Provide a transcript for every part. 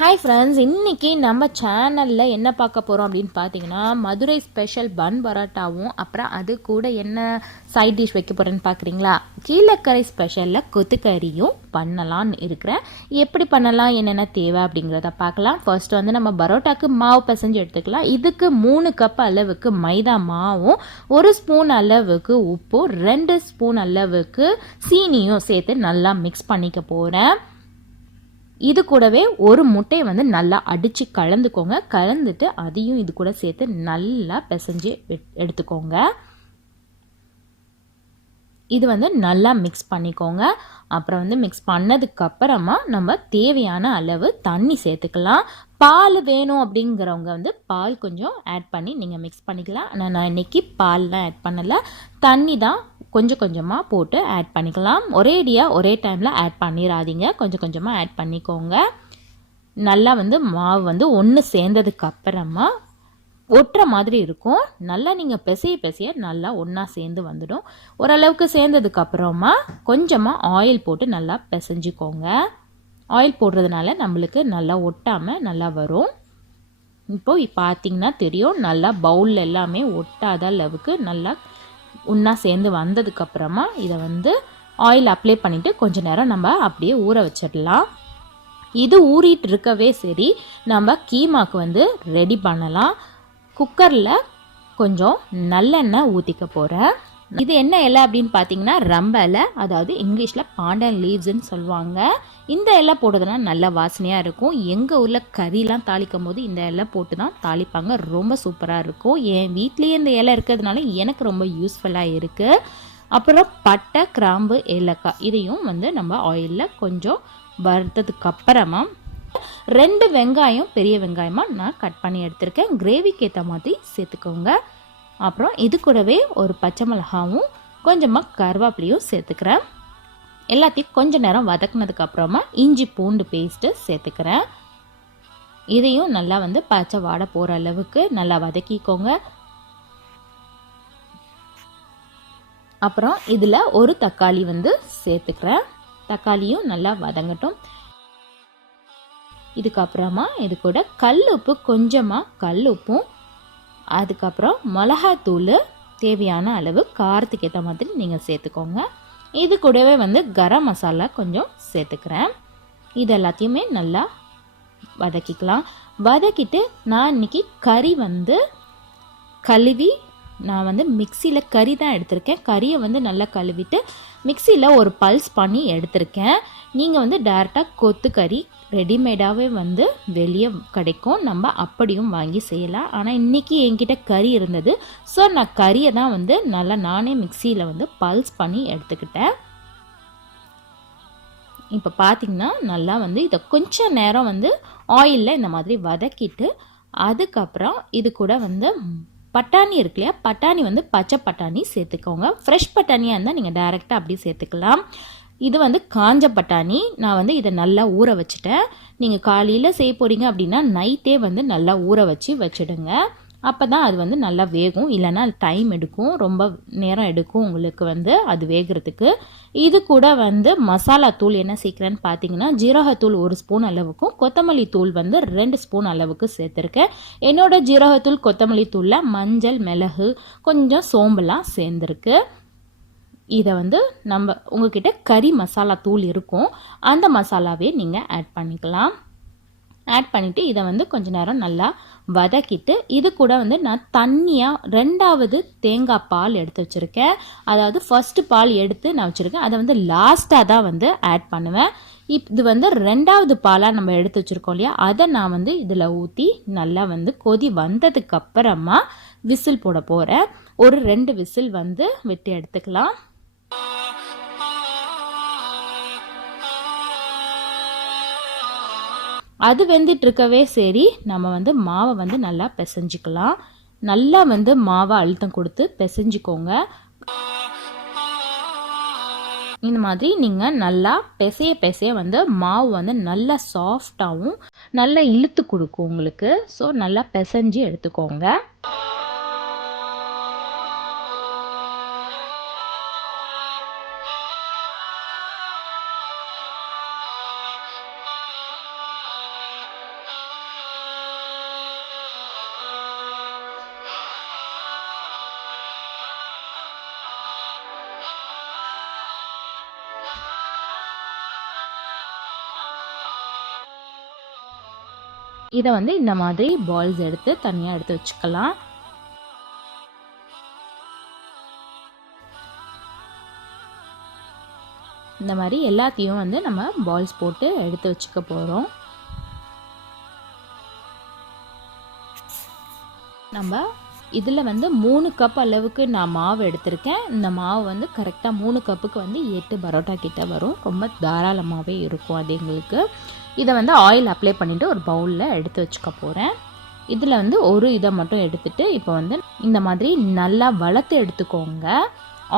Hi friends, இன்றைக்கி நம்ம சேனலில் என்ன பார்க்க போகிறோம் அப்படின்னு பார்த்தீங்கன்னா, மதுரை ஸ்பெஷல் பன் பரோட்டாவும் அப்புறம் அது கூட என்ன சைட் டிஷ் வைக்க போகிறேன்னு பார்க்குறீங்களா? கீழக்கரை ஸ்பெஷலில் கொத்துக்கறியும் பண்ணலான்னு இருக்கிறேன். எப்படி பண்ணலாம், என்னென்ன தேவை அப்படிங்கிறத பார்க்கலாம். ஃபர்ஸ்ட் வந்து நம்ம பரோட்டாக்கு மாவு பிசைஞ்சு எடுத்துக்கலாம். இதுக்கு 3 கப் அளவுக்கு மைதா மாவும் 1 ஸ்பூன் அளவுக்கு உப்பும் 2 ஸ்பூன் அளவுக்கு சீனியும் சேர்த்து நல்லா மிக்ஸ் பண்ணிக்க போகிறேன். இது கூடவே ஒரு முட்டையை வந்து நல்லா அடித்து கலந்துக்கோங்க. கலந்துட்டு அதையும் இது கூட சேர்த்து நல்லா பிசைஞ்சு எடுத்துக்கோங்க. இது வந்து நல்லா மிக்ஸ் பண்ணிக்கோங்க. அப்புறம் வந்து மிக்ஸ் பண்ணதுக்கப்புறமா நம்ம தேவையான அளவு தண்ணி சேர்த்துக்கலாம். பால் வேணும் அப்படிங்கிறவங்க வந்து பால் கொஞ்சம் ஆட் பண்ணி நீங்கள் மிக்ஸ் பண்ணிக்கலாம். ஆனால் நான் இன்றைக்கி பால்லாம் ஆட் பண்ணலை, தண்ணி தான் கொஞ்சம் கொஞ்சமாக போட்டு ஆட் பண்ணிக்கலாம். ஒரேடியாக ஒரே டைமில் ஆட் பண்ணிடாதீங்க, கொஞ்சம் கொஞ்சமாக ஆட் பண்ணிக்கோங்க. நல்லா வந்து மாவு வந்து ஒன்று சேர்ந்ததுக்கப்புறமா ஒட்டுற மாதிரி இருக்கும். நல்லா நீங்கள் பிசைய நல்லா ஒன்றா சேர்ந்து வந்துடும். ஓரளவுக்கு சேர்ந்ததுக்கப்புறமா கொஞ்சமாக ஆயில் போட்டு நல்லா பிசைஞ்சிக்கோங்க. ஆயில் போடுறதுனால நம்மளுக்கு நல்லா ஒட்டாமல் நல்லா வரும். இப்போது பார்த்தீங்கன்னா தெரியும், நல்லா பவுலில் எல்லாமே ஒட்டாத அளவுக்கு நல்லா ஒன்றா சேர்ந்து வந்ததுக்கப்புறமா இதை வந்து ஆயில் அப்ளை பண்ணிவிட்டு கொஞ்ச நேரம் நம்ம அப்படியே ஊற வச்சிடலாம். இது ஊறிட்டு இருக்கவே சரி, நம்ம கீமாக்கு வந்து ரெடி பண்ணலாம். குக்கரில் கொஞ்சம் நல்லெண்ணெய் ஊற்றிக்க போகிறேன். இது என்ன இலை அப்படின்னு பார்த்தீங்கன்னா ரம்ப இலை, அதாவது இங்கிலீஷில் பாண்டன் லீவ்ஸ்ன்னு சொல்லுவாங்க. இந்த இலை போட்டதுனா நல்ல வாசனையாக இருக்கும். எங்கள் ஊரில் கறிலாம் தாளிக்கும் போது இந்த இலை போட்டு தான் தாளிப்பாங்க. ரொம்ப சூப்பராக இருக்கும். என் வீட்லேயே இந்த இலை இருக்கிறதுனால எனக்கு ரொம்ப யூஸ்ஃபுல்லாக இருக்குது. அப்புறம் பட்டை, கிராம்பு, ஏலக்காய் இதையும் வந்து நம்ம ஆயிலில் கொஞ்சம் வறுத்ததுக்கப்புறமா 2 வெங்காயம் பெரிய வெங்காயமாக நான் கட் பண்ணி எடுத்திருக்கேன். கிரேவிக்கு ஏற்ற மாதிரி சேர்த்துக்கோங்க. அப்புறம் இது கூடவே ஒரு பச்சை மிளகாவும் கொஞ்சமாக கருவேப்பிலையும் சேர்த்துக்கிறேன். எல்லாத்தையும் கொஞ்ச நேரம் வதக்குனதுக்கப்புறமா இஞ்சி பூண்டு பேஸ்ட்டு சேர்த்துக்கிறேன். இதையும் நல்லா வந்து பச்சை வாடை போகிற அளவுக்கு நல்லா வதக்கிக்கோங்க. அப்புறம் இதில் ஒரு தக்காளி வந்து சேர்த்துக்கிறேன். தக்காளியும் நல்லா வதங்கட்டும். இதுக்கப்புறமா இது கூட கல் உப்பு, கொஞ்சமாக கல் உப்பும், அதுக்கப்புறம் மிளகாத்தூள் தேவையான அளவு காரத்துக்கு ஏற்ற மாதிரி நீங்கள் சேர்த்துக்கோங்க. இது கூடவே வந்து கரம் மசாலா கொஞ்சம் சேர்த்துக்கிறேன். இது எல்லாத்தையுமே நல்லா வதக்கிக்கலாம். வதக்கிட்டு நான் இன்றைக்கி கறி வந்து கழுவி நான் வந்து மிக்சியில் கறி தான் எடுத்திருக்கேன். கறியை வந்து நல்லா கழுவிட்டு மிக்சியில் ஒரு பல்ஸ் பண்ணி எடுத்திருக்கேன். நீங்கள் வந்து டேரெக்டாக கொத்துக்கறி ரெடிமேடாகவே வந்து வெளியே கிடைக்கும், நம்ம அப்படியும் வாங்கி செய்யலாம். ஆனால் இன்றைக்கி என்கிட்ட கறி இருந்தது, ஸோ நான் கறியை தான் வந்து நல்லா நானே மிக்சியில் வந்து பல்ஸ் பண்ணி எடுத்துக்கிட்டேன். இப்போ பார்த்திங்கன்னா நல்லா வந்து இதை கொஞ்சம் நேரம் வந்து ஆயிலில் இந்த மாதிரி வதக்கிட்டு அதுக்கப்புறம் இது கூட வந்து பட்டாணி இருக்கு இல்லையா, பட்டாணி வந்து பச்சை பட்டாணி சேர்த்துக்கோங்க. ஃப்ரெஷ் பட்டாணியாக இருந்தால் நீங்கள் டைரெக்டாக அப்படி சேர்த்துக்கலாம். இது வந்து காஞ்ச பட்டாணி. நான் வந்து இதை நல்லா ஊற வச்சுட்டேன். நீங்கள் காலையில் செய்ய போகிறீங்க அப்படின்னா நைட்டே வந்து நல்லா ஊற வச்சுடுங்க. அப்போ தான் அது வந்து நல்லா வேகும். இல்லைன்னா டைம் எடுக்கும், ரொம்ப நேரம் எடுக்கும் உங்களுக்கு வந்து அது வேகிறதுக்கு. இது கூட வந்து மசாலா தூள் என்ன சேர்க்குறேன்னு பார்த்தீங்கன்னா, ஜீரகத்தூள் 1 ஸ்பூன் அளவுக்கும் கொத்தமல்லி தூள் வந்து 2 ஸ்பூன் அளவுக்கு சேர்த்துருக்கேன். என்னோட ஜீரகத்தூள் கொத்தமல்லி தூளில் மஞ்சள், மிளகு, கொஞ்சம் சோம்பெல்லாம் சேர்ந்துருக்கு. இதை வந்து நம்ம உங்ககிட்ட கறி மசாலா தூள் இருக்கும், அந்த மசாலாவே நீங்கள் ஆட் பண்ணிக்கலாம். ஆட் பண்ணிவிட்டு இதை வந்து கொஞ்ச நேரம் நல்லா வதக்கிட்டு இது கூட வந்து நான் தண்ணியாக 2வது தேங்காய் பால் எடுத்து வச்சுருக்கேன். அதாவது ஃபஸ்ட்டு பால் எடுத்து நான் வச்சுருக்கேன், அதை வந்து லாஸ்ட்டாக தான் வந்து ஆட் பண்ணுவேன். இது வந்து 2வது பாலாக நம்ம எடுத்து வச்சுருக்கோம் இல்லையா, அதை நான் வந்து இதில் ஊற்றி நல்லா வந்து கொதி வந்ததுக்கப்புறமா விசில் போட போகிறேன். ஒரு 2 விசில் வந்து விட்டு எடுத்துக்கலாம். அது வெந்துட்டு இருக்கவே சரி, நம்ம வந்து மாவை வந்து நல்லா பிசைஞ்சிக்கலாம். நல்லா வந்து மாவை அழுத்தம் கொடுத்து பிசைஞ்சிக்கோங்க. இந்த மாதிரி நீங்கள் நல்லா பிசைய வந்து மாவு வந்து நல்லா சாஃப்டாகவும் நல்லா இழுத்து கொடுக்கும் உங்களுக்கு. ஸோ நல்லா பிசைஞ்சு எடுத்துக்கோங்க. இதை வந்து இந்த மாதிரி பால்ஸ் எடுத்து தனியாக எடுத்து வச்சுக்கலாம். இந்த மாதிரி எல்லாத்தையும் வந்து நம்ம பால்ஸ் போட்டு எடுத்து வச்சுக்க போகிறோம். நம்ம இதில் வந்து 3 கப் அளவுக்கு நான் மாவு எடுத்திருக்கேன். இந்த மாவு வந்து கரெக்டாக 3 கப்புக்கு வந்து 8 பரோட்டா கிட்ட வரும். ரொம்ப தாராளமாகவே இருக்கும் அது எங்களுக்கு. இதை வந்து ஆயில் அப்ளை பண்ணிவிட்டு ஒரு பவுலில் எடுத்து வச்சுக்க போகிறேன். இதில் வந்து ஒரு இதை மட்டும் எடுத்துகிட்டு இப்போ வந்து இந்த மாதிரி நல்லா வளர்த்து எடுத்துக்கோங்க.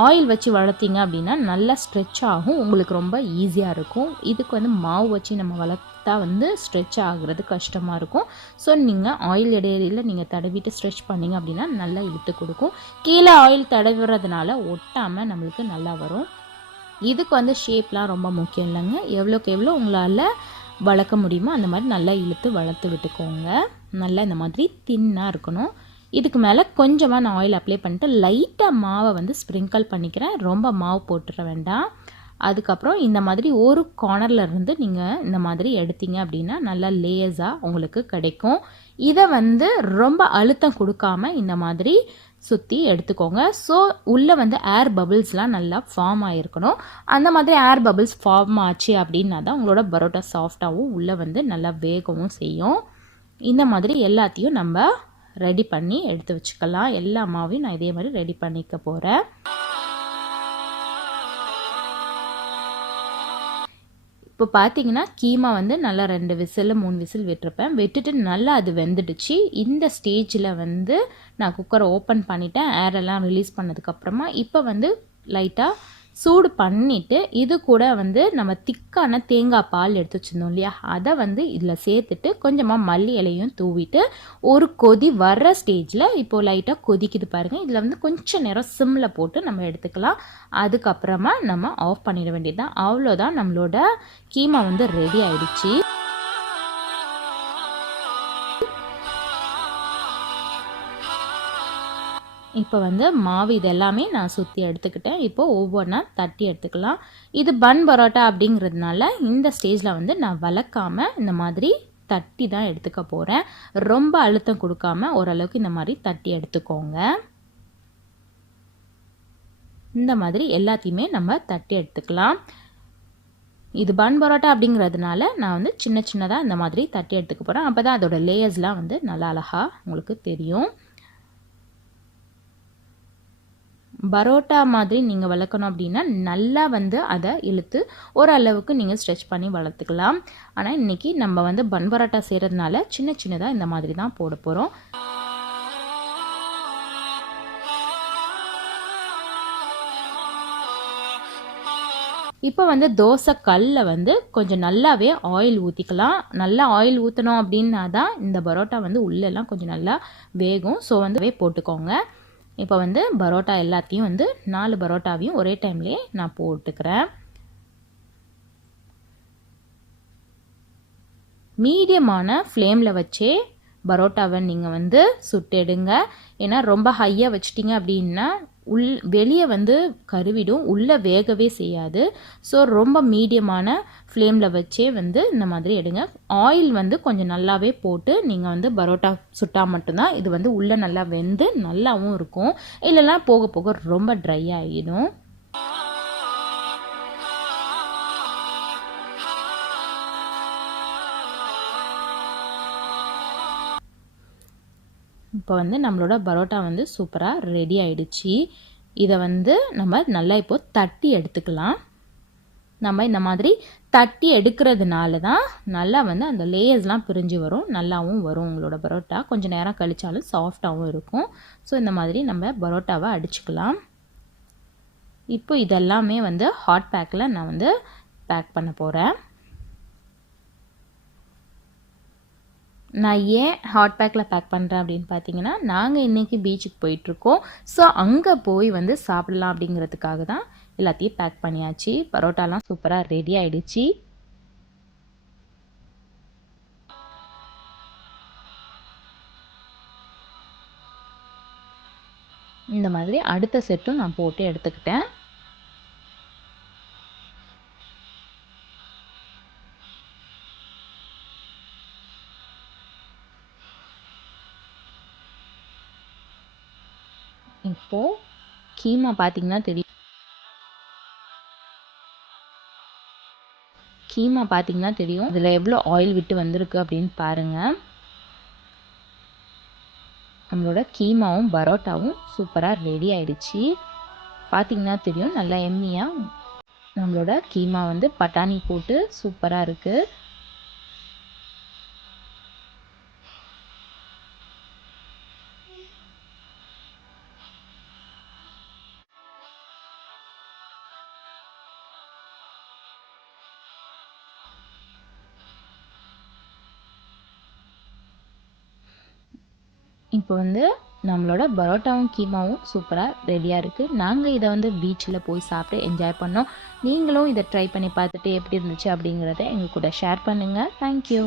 ஆயில் வச்சு வளர்த்திங்க அப்படின்னா நல்லா ஸ்ட்ரெச் ஆகும், உங்களுக்கு ரொம்ப ஈஸியாக இருக்கும். இதுக்கு வந்து மாவு வச்சு நம்ம வளர்த்தா வந்து ஸ்ட்ரெச் ஆகுறது கஷ்டமாக இருக்கும். ஸோ நீங்கள் ஆயில் இடையில நீங்கள் தடவிட்டு ஸ்ட்ரெச் பண்ணிங்க அப்படின்னா நல்லா இழுத்து கொடுக்கும். கீழே ஆயில் தடவுறதுனால ஒட்டாமல் நம்மளுக்கு நல்லா வரும். இதுக்கு வந்து ஷேப்லாம் ரொம்ப முக்கியம் இல்லைங்க. எவ்வளோக்கு எவ்வளோ உங்களால் வளர்க்க முடியுமோ அந்த மாதிரி நல்லா இழுத்து வளர்த்து விட்டுக்கோங்க. நல்லா இந்த மாதிரி தின்னாக இருக்கணும். இதுக்கு மேலே கொஞ்சமாக நான் ஆயில் அப்ளை பண்ணிட்டு லைட்டாக மாவை வந்து ஸ்ப்ரிங்கிள் பண்ணிக்கிறேன். ரொம்ப மாவு போட்டுற வேண்டாம். அதுக்கப்புறம் இந்த மாதிரி ஒரு கார்னரில் இருந்து நீங்கள் இந்த மாதிரி எடுத்தீங்க அப்படின்னா நல்லா லேஸாக உங்களுக்கு கிடைக்கும். இதை வந்து ரொம்ப அழுத்தம் கொடுக்காம இந்த மாதிரி சுற்றி எடுத்துக்கோங்க. ஸோ உள்ளே வந்து ஏர் பபிள்ஸ்லாம் நல்லா ஃபார்ம் ஆகிருக்கணும். அந்த மாதிரி ஏர் பபிள்ஸ் ஃபார்ம் ஆச்சு அப்படின்னா தான் உங்களோட பரோட்டா சாஃப்டாகவும் உள்ளே வந்து நல்லா வேகவும் செய்யும். இந்த மாதிரி எல்லாத்தையும் நம்ம ரெடி பண்ணி எடுத்து வச்சுக்கலாம். எல்லா மாவையும் நான் இதே மாதிரி ரெடி பண்ணிக்க போகிறேன். இப்போ பார்த்தீங்கன்னா கீமா வந்து நல்லா 2 விசில் 3 விசில் விட்டுருப்பேன். விட்டுட்டு நல்லா அது வெந்துடுச்சு. இந்த ஸ்டேஜில் வந்து நான் குக்கரை ஓப்பன் பண்ணிவிட்டேன். ஏரெல்லாம் ரிலீஸ் பண்ணதுக்கப்புறமா இப்போ வந்து லைட்டாக சூடு பண்ணிவிட்டு இது கூட வந்து நம்ம திக்கான தேங்காய் பால் எடுத்து வச்சுருந்தோம் இல்லையா, அதை வந்து இதில் சேர்த்துட்டு கொஞ்சமாக மல்லி இலையும் தூவிட்டு ஒரு கொதி வர்ற ஸ்டேஜில் இப்போது லைட்டாக கொதிக்குது பாருங்கள். இதில் வந்து கொஞ்சம் நேரம் சிம்மில் போட்டு நம்ம எடுத்துக்கலாம். அதுக்கப்புறமா நம்ம ஆஃப் பண்ணிட வேண்டியது தான். அவ்வளோதான், நம்மளோட கீமா வந்து ரெடி ஆயிடுச்சு. இப்போ வந்து மாவு இதெல்லாமே நான் சுற்றி எடுத்துக்கிட்டேன். இப்போது ஒவ்வொன்றா தட்டி எடுத்துக்கலாம். இது பன் பரோட்டா அப்படிங்கிறதுனால இந்த ஸ்டேஜில் வந்து நான் வளர்க்காமல் இந்த மாதிரி தட்டி தான் எடுத்துக்க போகிறேன். ரொம்ப அழுத்தம் கொடுக்காம ஓரளவுக்கு இந்த மாதிரி தட்டி எடுத்துக்கோங்க. இந்த மாதிரி எல்லாத்தையுமே நம்ம தட்டி எடுத்துக்கலாம். இது பன் பரோட்டா அப்படிங்கிறதுனால நான் வந்து சின்ன சின்னதாக இந்த மாதிரி தட்டி எடுத்துக்க போகிறேன். அப்போ தான் அதோட லேயர்ஸ்லாம் வந்து நல்லா அழகாக உங்களுக்கு தெரியும். பரோட்டா மாதிரி நீங்கள் வளர்க்கணும் அப்படின்னா நல்லா வந்து அதை இழுத்து ஓரளவுக்கு நீங்கள் ஸ்ட்ரெச் பண்ணி வளர்த்துக்கலாம். ஆனால் இன்றைக்கி நம்ம வந்து பன் பரோட்டா செய்கிறதுனால சின்ன சின்னதாக இந்த மாதிரி தான் போட போகிறோம். இப்போ வந்து தோசை கல்லில் வந்து கொஞ்சம் நல்லாவே ஆயில் ஊற்றிக்கலாம். நல்லா ஆயில் ஊற்றணும் அப்படின்னா தான் இந்த பரோட்டா வந்து உள்ளெல்லாம் கொஞ்சம் நல்லா வேகும். ஸோ வந்து போட்டுக்கோங்க. இப்போ வந்து பரோட்டா எல்லாத்தையும் வந்து 4 பரோட்டாவையும் ஒரே டைம்லேயே நான் போட்டுக்கிறேன். மீடியமான ஃப்ளேமில் வச்சே பரோட்டாவை நீங்கள் வந்து சுட்டெடுங்க. ஏன்னா ரொம்ப ஹையாக வச்சிட்டிங்க அப்படின்னா வெளியே வந்து கருவிடும், உள்ளே வேகவே செய்யாது. ஸோ ரொம்ப மீடியமான ஃப்ளேமில் வச்சே வந்து இந்த மாதிரி எடுங்க. ஆயில் வந்து கொஞ்சம் நல்லாவே போட்டு நீங்கள் வந்து பரோட்டா சுட்டால் மட்டும்தான் இது வந்து உள்ளே நல்லா வெந்து நல்லாவும் இருக்கும். இல்லைன்னா போக போக ரொம்ப ட்ரை ஆகிடும். இப்போ வந்து நம்மளோட பரோட்டா வந்து சூப்பராக ரெடி ஆயிடுச்சு. இதை வந்து நம்ம நல்லா இப்போது தட்டி எடுத்துக்கலாம். நம்ம இந்த மாதிரி தட்டி எடுக்கிறதுனால தான் நல்லா வந்து அந்த லேயர்ஸ்லாம் பிரிஞ்சு வரும், நல்லாவும் வரும். உங்களோட பரோட்டா கொஞ்சம் நேரம் கழித்தாலும் சாஃப்டாகவும் இருக்கும். ஸோ இந்த மாதிரி நம்ம பரோட்டாவை அடிச்சுக்கலாம். இப்போ இதெல்லாமே வந்து ஹாட் பேக்கில் நான் வந்து பேக் பண்ண போகிறேன். நான் ஏன் ஹாட் பேக்கில் பேக் பண்ணுறேன் அப்படின்னு பார்த்தீங்கன்னா, நாங்கள் இன்றைக்கி பீச்சுக்கு போயிட்டுருக்கோம். ஸோ அங்கே போய் வந்து சாப்பிடலாம் அப்படிங்கிறதுக்காக தான் எல்லாத்தையும் பேக் பண்ணியாச்சு. பரோட்டாலாம் சூப்பராக ரெடி ஆகிடுச்சு. இந்த மாதிரி அடுத்த செட்டும் நான் போட்டு எடுத்துக்கிட்டேன். இப்போது கீமா பார்த்திங்கன்னா தெரியும். இதில் எவ்வளோ ஆயில் விட்டு வந்திருக்கு அப்படின்னு பாருங்கள். நம்மளோட கீமாவும் பரோட்டாவும் சூப்பராக ரெடி ஆயிடுச்சு. பார்த்திங்கன்னா தெரியும் நல்லா எம்மியாக நம்மளோட கீமா வந்து பட்டாணி போட்டு சூப்பராக இருக்குது. இப்போ வந்து நம்மளோட பரோட்டாவும் கீமாவும் சூப்பராக ரெடியாக இருக்குது. நாங்கள் இதை வந்து பீச்சில் போய் சாப்பிட்டு என்ஜாய் பண்ணோம். நீங்களும் இதை ட்ரை பண்ணி பார்த்துட்டு எப்படி இருந்துச்சு அப்படிங்கிறத எங்கள் கூட ஷேர் பண்ணுங்கள். தேங்க்யூ.